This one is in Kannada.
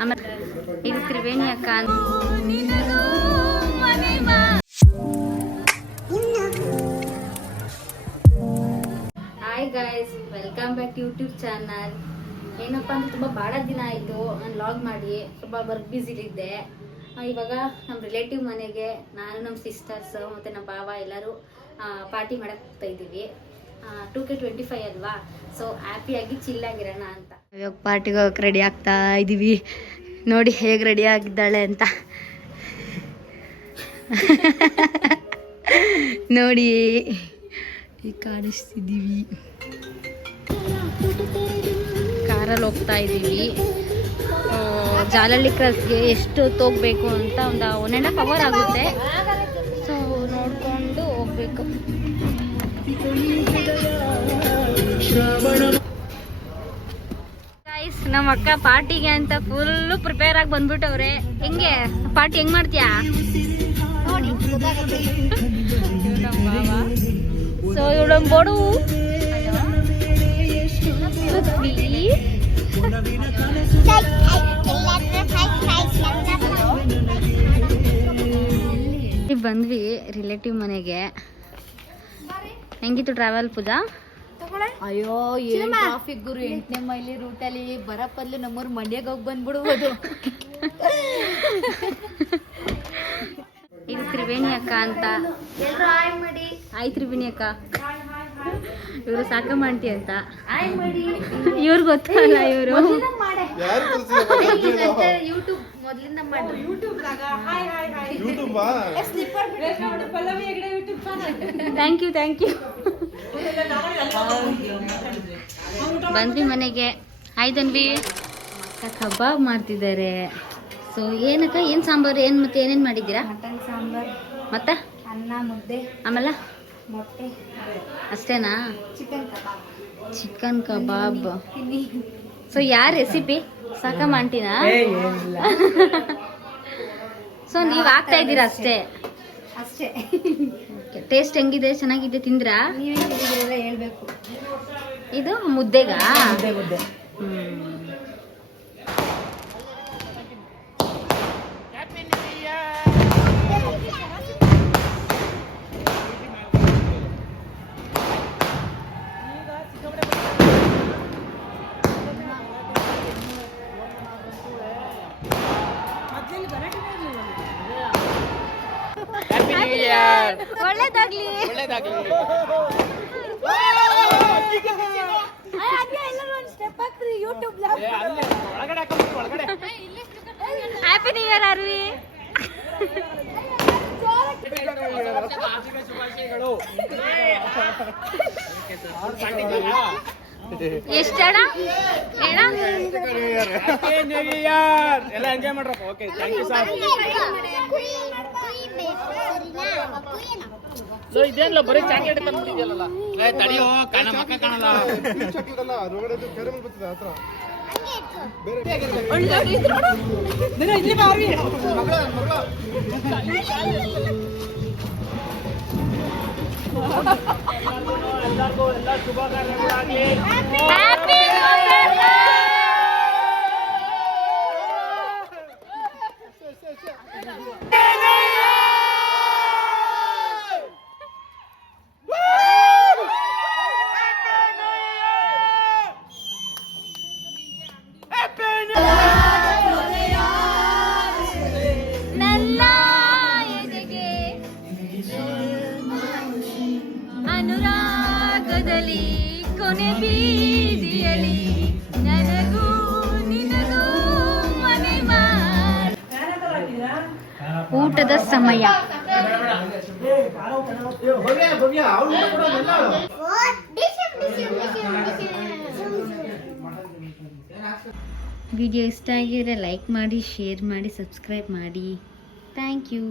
ಆಮೇಲೆ ಇದು ತ್ರಿವೇಣಿ ಅಕ್ಕ ಅಂತ. Hi guys, welcome back to YouTube channel. ಏನಪ್ಪ ಅಂದ್ರೆ ತುಂಬ ಭಾಳ ದಿನ ಆಯಿತು ನಾನು ಲಾಗ್ ಮಾಡಿ, ಸ್ವಲ್ಪ ವರ್ಕ್ ಬ್ಯುಸಿಲಿದ್ದೆ. ಇವಾಗ ನಮ್ಮ ರಿಲೇಟಿವ್ ಮನೆಗೆ ನಾನು, ನಮ್ಮ ಸಿಸ್ಟರ್ಸ್ ಮತ್ತು ನಮ್ಮ ಭಾವ ಎಲ್ಲರೂ ಪಾರ್ಟಿ ಮಾಡಕ್ಕೆ ಹೋಗ್ತಾ ಇದ್ದೀವಿ. 2K25 ಅಲ್ವಾ, ಸೊ ಹ್ಯಾಪಿಯಾಗಿ ಚಿಲ್ಲಾಗಿರೋಣ ಅಂತ ಇವಾಗ ಪಾರ್ಟಿಗೆ ಹೋಗಕ್ಕೆ ರೆಡಿ ಆಗ್ತಾ ಇದ್ದೀವಿ. ನೋಡಿ ಹೇಗೆ ರೆಡಿ ಆಗಿದ್ದಾಳೆ ಅಂತ. ನೋಡಿ ಈಗ ಕಾಣಿಸ್ತಿದ್ದೀವಿ, ಕಾರಲ್ಲಿ ಹೋಗ್ತಾ ಇದ್ದೀವಿ. ಜಾಲಹಳ್ಳಿ ಕ್ರಾಸ್ಗೆ ಎಷ್ಟು ಹೋಗ್ಬೇಕು ಅಂತ ಒಂದು 1.5 hour ಆಗುತ್ತೆ. ಸೊ ನೋಡಿಕೊಂಡು ಹೋಗ್ಬೇಕು. ಗೈಸ್, ನಮ್ಮ ಅಕ್ಕ ಪಾರ್ಟಿಗೆ ಅಂತ ಫುಲ್ಲು ಪ್ರಿಪೇರ್ ಆಗಿ ಬಂದ್ಬಿಟ್ಟವ್ರೆ. ಹೆಂಗೆ ಪಾರ್ಟಿ ಹೆಂಗ್ ಮಾಡ್ತೀಯಾ ನೋಡಿ. ಸೊ ಇವಳು ಬೋಡು ಬಂದ್ವಿ ರಿಲೇಟಿವ್ ಮನೆಗೆ. ಹೆಂಗಿತ್ತು ಟ್ರಾವೆಲ್ ಪೂಜಾ? ಅಯ್ಯೋ ಏನ್ ಟ್ರಾಫಿಕ್ ಗುರು. 8ನೇ ಮೈಲಿ ರೂಟಲ್ಲಿ ಬರಪ್ಪಲ್ಲಿ ನಮ್ಮೂರ್ ಮಂಡ್ಯಾಗ ಹೋಗಿ ಬಂದ್ಬಿಡ್ಬೋದು. ಇದು ತ್ರಿವೇಣಿ ಅಕ್ಕ ಅಂತ. ಹಾಯ್ ತ್ರಿವೇಣಿ ಅಕ್ಕ. ಇವರು ಸಾಕಮ್ಮ ಆಂಟಿ ಅಂತ. ಇವ್ರು ಗೊತ್ತಲ್ಲ, ಇವರು ಯೂಟ್ಯೂಬ್ ಮೊದ್ಲಿಂದ ಮಾಡ್ರಿ. ಥ್ಯಾಂಕ್ ಯು ಬಂದ್ವಿ ಮನೆಗೆ. ಆಯ್ತನ್ವಿ ಅಕ್ಕ ಕಬಾಬ್ ಮಾಡ್ತಿದ್ದಾರೆ. ಸೊ ಏನಕ್ಕ, ಏನು ಸಾಂಬಾರು, ಏನು ಮತ್ತೆ ಏನೇನು ಮಾಡಿದ್ದೀರಾ? ಮಟನ್ ಸಾಂಬಾರ್, ಮತ್ತೆ ಅನ್ನ, ಮುದ್ದೆ, ಆಮೇಲೆ ಮೊಟ್ಟೆ ಅಷ್ಟೇನಾ? ಚಿಕನ್ ಕಬಾಬ್. ತಿನ್ನಿ. ಸೊ ಯಾರ ರೆಸಿಪಿ? ಸಾಕಮ್ಮ ಆಂಟಿನಾ? ಸೊ ನೀವು ಆಗ್ತಾ ಇದ್ದೀರಾ ಅಷ್ಟೇ? ಅಷ್ಟೇ. ಟೇಸ್ಟ್ ಹೆಂಗಿದೆ? ಚೆನ್ನಾಗಿದೆ? ತಿಂದ್ರಾ? ನೀವೇ ಹೇಳ್ಬೇಕು. ಇದು ಮುದ್ದೆಗಾ? ಮುದ್ದೆ. ಒಳ್ಳೇದಾಗ್ಲಿ. ಹ್ಯಾಪಿ ನ್ಯೂ ಇಯರ್ ಅರ್ವಿ. ಎಷ್ಟಣ ಏನ ಎಲ್ಲ ಎಂಜಾಯ್ ಮಾಡ್ರಪ್ಪ. Okay, thank you sir. So ಇದೇನಲ್ಲ ಬರೀ ಚಾಕ್ಲೇಟ್ ತಂದ್ಬಿಟ್ಟಿದ್ಯಲ್ಲ. ತಡಿಯೋ, ಮಕ್ಕ ಕಾಣಲ್ಲ. ಎಲ್ಲರಿಗೂ ಎಲ್ಲ ಶುಭ ಕಾರ್ಯಗಳಾಗಲಿ. ಅನುರಾಗದಲ್ಲಿ ಕೊನೆ ಬೀದಿಯಲ್ಲಿ ನನಗೂ ನಿನಗೂ ಮನೆ ಮಾಡಿ. ಊಟದ ಸಮಯ. ವಿಡಿಯೋ ಇಷ್ಟ ಆಗಿದ್ರೆ ಲೈಕ್ ಮಾಡಿ, ಶೇರ್ ಮಾಡಿ, ಸಬ್ಸ್ಕ್ರೈಬ್ ಮಾಡಿ. Thank you.